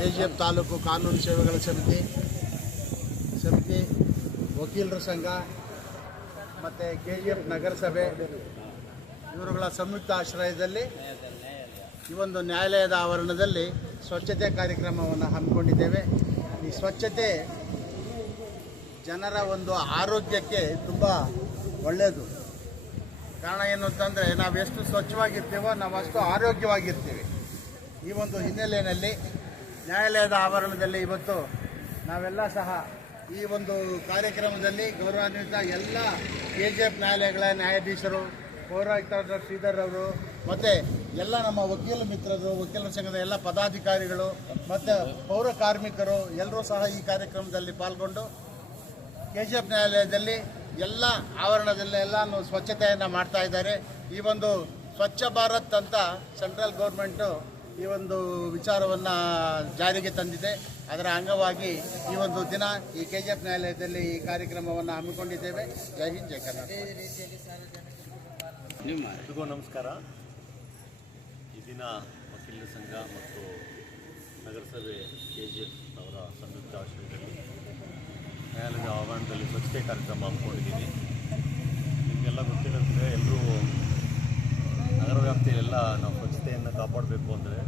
KGF taluk ಕಾನೂನು ಸೇವೆಗಳ ಸಮಿತಿ ವಕೀಲರ ಸಂಘ ಮತ್ತು ಕೆಜಿಎಫ್ ನಗರಸಭೆ ಇವರುಗಳ ಸಂಯುಕ್ತ ಆಶ್ರಯದಲ್ಲಿ ಈ ಒಂದು ನ್ಯಾಯಾಲಯದ ಆವರಣದಲ್ಲಿ ಸ್ವಚ್ಛತೆ ಕಾರ್ಯಕ್ರಮವನ್ನು ಹಮ್ಮಿಕೊಂಡಿದ್ದೇವೆ. ಈ ಸ್ವಚ್ಛತೆ ಜನರ ಒಂದು ಆರೋಗ್ಯಕ್ಕೆ ತುಂಬ ಒಳ್ಳೆಯದು. ಕಾರಣ ಏನು ಅಂತಂದರೆ ನಾವು ಎಷ್ಟು ಸ್ವಚ್ಛವಾಗಿರ್ತೀವೋ ನಾವು ಅಷ್ಟು ಆರೋಗ್ಯವಾಗಿರ್ತೀವಿ. ಈ ಒಂದು ಹಿನ್ನೆಲೆಯಲ್ಲಿ ನ್ಯಾಯಾಲಯದ ಆವರಣದಲ್ಲಿ ಇವತ್ತು ನಾವೆಲ್ಲ ಸಹ ಈ ಒಂದು ಕಾರ್ಯಕ್ರಮದಲ್ಲಿ ಗೌರವಾನ್ವಿತ ಎಲ್ಲ ಕೆಜಿಎಫ್ ನ್ಯಾಯಾಲಯಗಳ ನ್ಯಾಯಾಧೀಶರು, ಪೌರಾಯುಕ್ತ ಶ್ರೀಧರ್ ಅವರು ಮತ್ತು ಎಲ್ಲ ನಮ್ಮ ವಕೀಲ ಮಿತ್ರರು, ವಕೀಲರ ಸಂಘದ ಎಲ್ಲ ಪದಾಧಿಕಾರಿಗಳು ಮತ್ತು ಪೌರ ಕಾರ್ಮಿಕರು ಎಲ್ಲರೂ ಸಹ ಈ ಕಾರ್ಯಕ್ರಮದಲ್ಲಿ ಪಾಲ್ಗೊಂಡು ಕೆಜಿಎಫ್ ನ್ಯಾಯಾಲಯದಲ್ಲಿ ಎಲ್ಲ ಆವರಣದಲ್ಲಿ ಎಲ್ಲನೂ ಸ್ವಚ್ಛತೆಯನ್ನು ಮಾಡ್ತಾ ಇದ್ದಾರೆ. ಈ ಒಂದು ಸ್ವಚ್ಛ ಭಾರತ್ ಅಂತ ಸೆಂಟ್ರಲ್ ಗೌರ್ಮೆಂಟು ಈ ಒಂದು ವಿಚಾರವನ್ನು ಜಾರಿಗೆ ತಂದಿದೆ. ಅದರ ಅಂಗವಾಗಿ ಈ ಒಂದು ದಿನ ಈ ಕೆಜಿಎಫ್ ನ್ಯಾಯಾಲಯದಲ್ಲಿ ಈ ಕಾರ್ಯಕ್ರಮವನ್ನು ಹಮ್ಮಿಕೊಂಡಿದ್ದೇವೆ. ಜೈ ಹಿಂದ್, ಜೈ ಕರ್ನಾಟಕ. ಎಲ್ರಿಗೂ ನಮಸ್ಕಾರ. ಈ ದಿನ ವಕೀಲರ ಸಂಘ ಮತ್ತು ನಗರಸಭೆ ಕೆಜಿಎಫ್ ಅವರ ಸಂಯುಕ್ತ ಆಶ್ರಯದಲ್ಲಿ ನ್ಯಾಯಾಲಯದ ಆವರಣದಲ್ಲಿ ಸ್ವಚ್ಛತೆ ಕಾರ್ಯಕ್ರಮ ಹಮ್ಮಿಕೊಂಡಿದ್ದೀನಿ. ನಿಮಗೆಲ್ಲ ಗೊತ್ತಿರುತ್ತೆ, ಎಲ್ಲರೂ ನಗರ ವ್ಯಾಪ್ತಿಯಲ್ಲೆಲ್ಲ ನಾವು ಸ್ವಚ್ಛತೆಯನ್ನು ಕಾಪಾಡಬೇಕು ಅಂದರೆ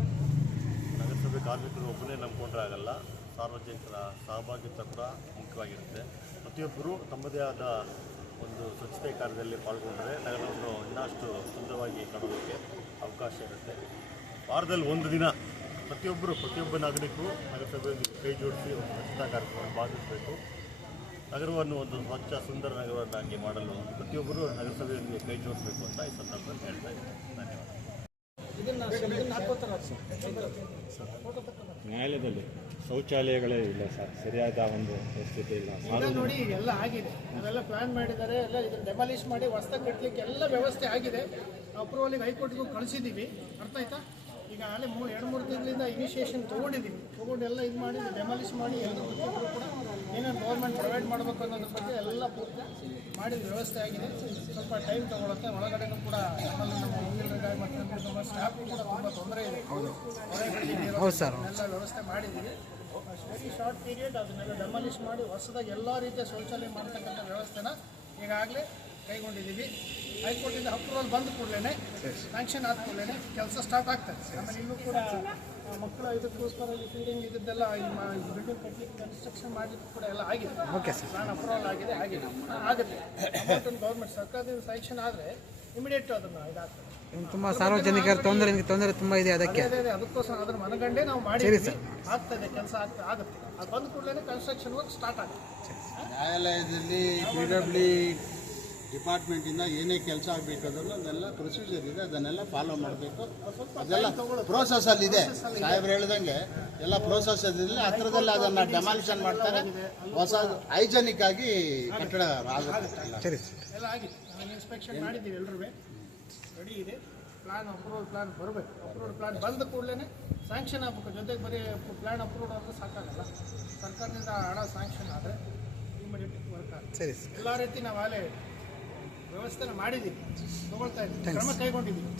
ನಗರಸಭೆ ಕಾರ್ಮಿಕರು ಒಬ್ಬನೇ ನಂಬಿಕೊಂಡ್ರೆ ಆಗಲ್ಲ. ಸಾರ್ವಜನಿಕರ ಸಹಭಾಗಿತ್ವ ಕೂಡ ಮುಖ್ಯವಾಗಿರುತ್ತೆ. ಪ್ರತಿಯೊಬ್ಬರೂ ತಮ್ಮದೇ ಆದ ಒಂದು ಸ್ವಚ್ಛತೆ ಕಾರ್ಯದಲ್ಲಿ ಪಾಲ್ಗೊಂಡ್ರೆ ನಗರವನ್ನು ಇನ್ನಷ್ಟು ಸುಂದರವಾಗಿ ಕಾಣೋದಕ್ಕೆ ಅವಕಾಶ ಇರುತ್ತೆ. ವಾರದಲ್ಲಿ ಒಂದು ದಿನ ಪ್ರತಿಯೊಬ್ಬ ನಾಗರಿಕರು ನಗರಸಭೆಯೊಂದಿಗೆ ಕೈ ಜೋಡಿಸಿ ಒಂದು ಸ್ವಚ್ಛತಾ ಕಾರ್ಯಕ್ರಮವನ್ನು ಭಾಗವಹಿಸಬೇಕು. ನಗರವನ್ನು ಒಂದು ಸ್ವಚ್ಛ ಸುಂದರ ನಗರವನ್ನಾಗಿ ಮಾಡಲು ಪ್ರತಿಯೊಬ್ಬರು ನಗರಸಭೆಯೊಂದಿಗೆ ಕೈ ಜೋಡಿಸಬೇಕು ಅಂತ ಈ ಸಂದರ್ಭದಲ್ಲಿ ಹೇಳ್ತಾ ಇದ್ದೀನಿ. ನ್ಯಾಯಾಲಯದಲ್ಲಿ ಶೌಚಾಲಯಗಳೇ ಇಲ್ಲ ಸರ್, ಸರಿಯಾದ ಒಂದು ಪರಿಸ್ಥಿತಿ ಇಲ್ಲ. ನೋಡಿ ಎಲ್ಲ ಆಗಿದೆ, ಅದೆಲ್ಲ ಪ್ಲಾನ್ ಮಾಡಿದ್ದಾರೆ, ಎಲ್ಲ ಇದನ್ನು ಡೆಮಾಲಿಷ್ ಮಾಡಿ ಹೊಸದಾಗಿ ಕಟ್ಟಲಿಕ್ಕೆ ಎಲ್ಲ ವ್ಯವಸ್ಥೆ ಆಗಿದೆ. ಅಪ್ರೂವಲಿಗೆ ಹೈಕೋರ್ಟ್ಗೂ ಕಳಿಸಿದ್ದೀವಿ. ಅರ್ಥ ಆಯ್ತಾ? ಈಗ ಅಲ್ಲೇ 2-3 ತಿಂಗಳಿಂದ ಇನಿಷಿಯೇಷನ್ ತೊಗೊಂಡು ಎಲ್ಲ ಇದು ಮಾಡಿ ಡೆಮಾಲಿಷ್ ಮಾಡಿ ಎಲ್ಲರೂ ಪ್ರತಿಯೊಬ್ಬರು ಕೂಡ ಏನೇನು ಗೌರ್ಮೆಂಟ್ ಪ್ರೊವೈಡ್ ಮಾಡಬೇಕು ಅನ್ನೋದ್ರ ಬಗ್ಗೆ ಎಲ್ಲ ಪೂರ್ತಿ ಮಾಡಿದ ವ್ಯವಸ್ಥೆ ಆಗಿದೆ. ಸ್ವಲ್ಪ ಟೈಮ್ ತೊಗೊಳುತ್ತೆ. ಒಳಗಡೆನೂ ಕೂಡ ನಮ್ಮಲ್ಲಿ ನಮ್ಮ ವಕೀಲರಿಗಾಗಿ ಮತ್ತು ನಮ್ಮ ಸ್ಟಾಫು ಕೂಡ ತುಂಬ ತೊಂದರೆ ಇದೆ. ಎಲ್ಲ ವ್ಯವಸ್ಥೆ ಮಾಡಿದ್ದೀವಿ. ವೆರಿ ಶಾರ್ಟ್ ಪೀರಿಯಡ್ ಅದನ್ನೆಲ್ಲ ಡೆಮಾಲಿಷ್ ಮಾಡಿ ಹೊಸದಾಗಿ ಎಲ್ಲ ರೀತಿಯ ಶೌಚಾಲಯ ಮಾಡ್ತಕ್ಕಂಥ ವ್ಯವಸ್ಥೆನ ಈಗಾಗಲೇ ಕೈಗೊಂಡಿದ್ದೀವಿ. ಹೈಕೋರ್ಟಿಂದ ಅಪ್ರೂವಲ್ ಬಂದ ಕೂಡಲೇ, ಸ್ಯಾಂಕ್ಷನ್ ಆದ ಕೂಡಲೇ ಕೆಲಸ ಸ್ಟಾರ್ಟ್ ಆಗ್ತದೆ. ಆಮೇಲೆ ಇಲ್ಲೂ ಕೂಡ ಮಕ್ಕಳ ಇದಕ್ಕೋಸ್ಕರ ಈ ಫೀಲ್ಡಿಂಗ್ ಇದ್ದೆಲ್ಲ ಬಿಲ್ಡಿಂಗ್ ಕಟ್ಟಲಿಕ್ಕೆ ಕನ್ಸ್ಟ್ರಕ್ಷನ್ ಮಾಡಲಿಕ್ಕೆ ಕೂಡ ಎಲ್ಲ ಆಗಿದೆ. Okay sir. ಪ್ಲಾನ್ ಅಪ್ರೂವಲ್ ಆಗಿದೆ ಆಗುತ್ತೆ. ಅಮೌಂಟ್ ಗೌರ್ಮೆಂಟ್ ಸರ್ಕಾರದಿಂದ ಸ್ಯಾಂಕ್ಷನ್ ಆದರೆ ಇಮಿಡಿಯೇಟ್ ಅದನ್ನು ಇದಾಗ್ತದೆ. ತುಂಬ ಸಾರ್ವಜನಿಕರ ತೊಂದರೆ ತುಂಬ ಇದೆ ಅದಕ್ಕೆ. ಅದೇ ಅದಕ್ಕೋಸ್ಕರ ಅದನ್ನು ಮನಗಂಡೇ ನಾವು ಮಾಡಿದ್ದೀವಿ. ಆಗ್ತದೆ, ಕೆಲಸ ಆಗುತ್ತೆ. ಅದು ಬಂದ ಕೂಡಲೇ ಕನ್ಸ್ಟ್ರಕ್ಷನ್ ವರ್ಕ್ ಸ್ಟಾರ್ಟ್ ಆಗುತ್ತೆ. ನ್ಯಾಯಾಲಯದಲ್ಲಿ PWD ಡಿಪಾರ್ಟ್ಮೆಂಟಿಂದ ಏನೇ ಕೆಲಸ ಆಗಬೇಕಾದ್ರೂ ಅದೆಲ್ಲ ಪ್ರೊಸೀಜರ್ ಇದೆ, ಅದನ್ನೆಲ್ಲ ಫಾಲೋ ಮಾಡಬೇಕು. ಅದೆಲ್ಲ ಪ್ರೋಸೆಸ್ಸಲ್ಲಿ ಇದೆ. ಸಾಹೇಬ್ರು ಹೇಳ್ದಂಗೆ ಎಲ್ಲ ಪ್ರೋಸೆಸ್ ಇದೆ. ಹತ್ರದಲ್ಲಿ ಅದನ್ನು ಡೆಮಾಲಿಷನ್ ಮಾಡ್ತಾರೆ. ಹೊಸ ಹೈಜೆನಿಕ್ ಆಗಿ ಕಟ್ಟಡ ಆಗುತ್ತೆ. ಸರಿ ಎಲ್ಲ ಆಗಿದೆ. ನಾವು ಇನ್ಸ್ಪೆಕ್ಷನ್ ಮಾಡಿದ್ದೀವಿ, ಎಲ್ಲರೂ ರೆಡಿ ಇದೆ. ಪ್ಲಾನ್ ಅಪ್ರೂವಲ್ ಪ್ಲಾನ್ ಬರಬೇಕು. ಅಪ್ರೂವಲ್ ಪ್ಲಾನ್ ಬಂದ ಕೂಡಲೇ ಸ್ಯಾಂಕ್ಷನ್ ಆಗಬೇಕು. ಜೊತೆಗೆ ಬರೀ ಪ್ಲಾನ್ ಅಪ್ರೂವಲ್ ಆದರೆ ಸಾಕಾಗಲ್ಲ. ಸರ್ಕಾರದಿಂದ ಹಣ ಸ್ಯಾಂಕ್ಷನ್ ಆದರೆ ಇಮಿಡಿಯೇಟ್ ವರ್ಕ್ ಆಗುತ್ತೆ. ಸರಿ ಎಲ್ಲ ರೀತಿ ನಾವು ಆಗಲೇ ವ್ಯವಸ್ಥೆನ ಮಾಡಿದ್ದೀವಿ, ತೊಗೊಳ್ತಾ ಇದ್ದೀವಿ, ಕ್ರಮ ಕೈಗೊಂಡಿದ್ದೀವಿ.